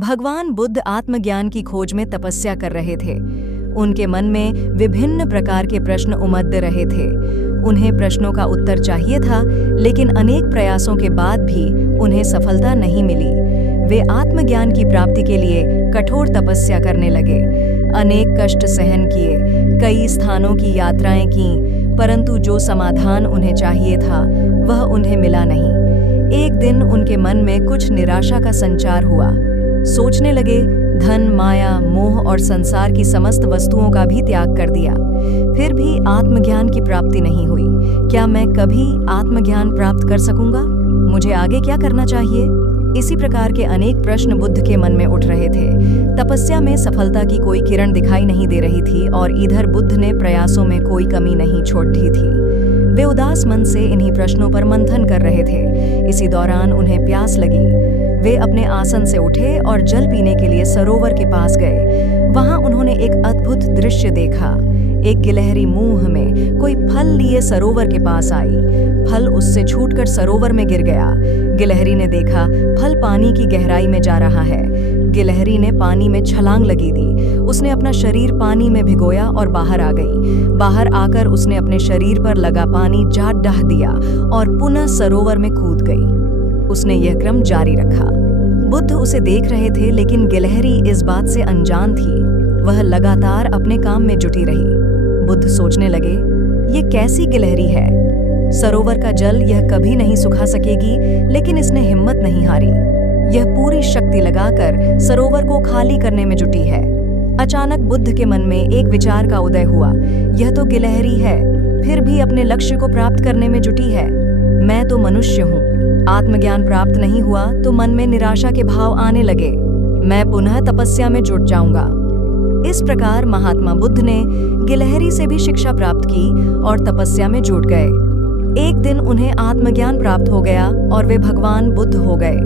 भगवान बुद्ध आत्मज्ञान की खोज में तपस्या कर रहे थे। उनके मन में विभिन्न प्रकार के प्रश्न उमड़ रहे थे। उन्हें प्रश्नों का उत्तर चाहिए था, लेकिन अनेक प्रयासों के बाद भी उन्हें सफलता नहीं मिली। वे आत्मज्ञान की प्राप्ति के लिए कठोर तपस्या करने लगे। अनेक कष्ट सहन किए, कई स्थानों की यात्राएं कीं, परंतु जो समाधान उन्हें चाहिए था वह उन्हें मिला नहीं। एक दिन उनके मन में कुछ निराशा का संचार हुआ। सोचने लगे, धन, माया, मोह और संसार की समस्त वस्तुओं का भी त्याग कर दिया, फिर भी आत्मज्ञान की प्राप्ति नहीं हुई। क्या मैं कभी आत्मज्ञान प्राप्त कर सकूंगा? मुझे आगे क्या करना चाहिए? इसी प्रकार के अनेक प्रश्न बुद्ध के मन में उठ रहे थे। तपस्या में सफलता की कोई किरण दिखाई नहीं दे रही थी और इधर बुद्ध ने प्रयासों में कोई कमी नहीं छोड़ी थी। वे उदास मन से इन्हीं प्रश्नों पर मंथन कर रहे थे। इसी दौरान उन्हें प्यास लगी। वे अपने आसन से उठे और जल पीने के लिए सरोवर के पास गए। वहां उन्होंने एक अद्भुत दृश्य देखा। एक गिलहरी मुंह में कोई फल लिए सरोवर के पास आई। फल उससे छूटकर सरोवर में गिर गया। गिलहरी ने देखा फल पानी की गहराई में जा रहा है। गिलहरी ने पानी में छलांग लगी दी। उसने अपना शरीर पानी में भिगोया और बाहर आ गई। बाहर आकर उसने अपने शरीर पर लगा पानी जाट डाह दिया और पुनः सरोवर में कूद गई। उसने यह क्रम जारी रखा। बुद्ध उसे देख रहे थे, लेकिन गिलहरी इस बात से अनजान थी। वह लगातार अपने काम में जुटी रही। बुद्ध सोचने लगे, ये कैसी गिलहरी है? सरोवर का जल यह कभी नहीं सुखा सकेगी, लेकिन इसने हिम्मत नहीं हारी। यह पूरी शक्ति लगाकर सरोवर को खाली करने में जुटी है। अचानक बुद्ध के मन में एक विचार का उदय हुआ। यह तो गिलहरी है, फिर भी अपने लक्ष्य को प्राप्त करने में जुटी है। मैं तो मनुष्य हूँ। आत्मज्ञान प्राप्त नहीं हुआ तो मन में निराशा के भाव आने लगे। मैं पुनः तपस्या में जुट जाऊंगा। इस प्रकार महात्मा बुद्ध ने गिलहरी से भी शिक्षा प्राप्त की और तपस्या में जुट गए। एक दिन उन्हें आत्मज्ञान प्राप्त हो गया और वे भगवान बुद्ध हो गए।